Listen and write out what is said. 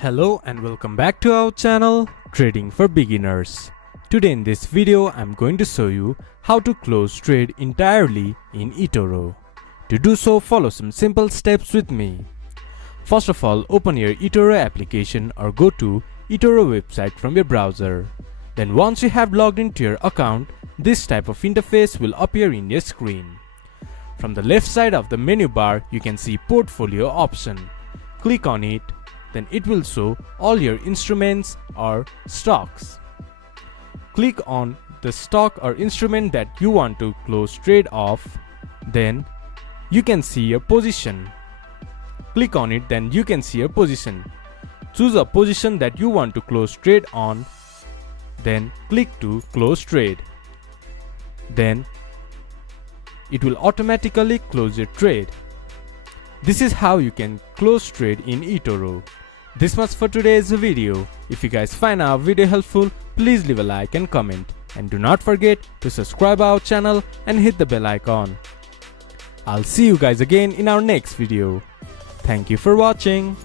Hello and welcome back to our channel Trading for Beginners. Today in this video I'm going to show you how to close trade entirely in Etoro. To do so, follow some simple steps with me. First of all, open your Etoro application or go to Etoro website from your browser. Then once you have logged into your account, this type of interface will appear in your screen. From the left side of the menu bar you can see portfolio option. Click on it. Then it will show all your instruments or stocks. Click on the stock or instrument that you want to close trade of. Then you can see your position. Click on it, then you can see your position. Choose a position that you want to close trade on. Then click to close trade. Then it will automatically close your trade. This is how you can close trade in Etoro. This much for today's video. If you guys find our video helpful, please leave a like and comment. And do not forget to subscribe our channel and hit the bell icon. I'll see you guys again in our next video. Thank you for watching.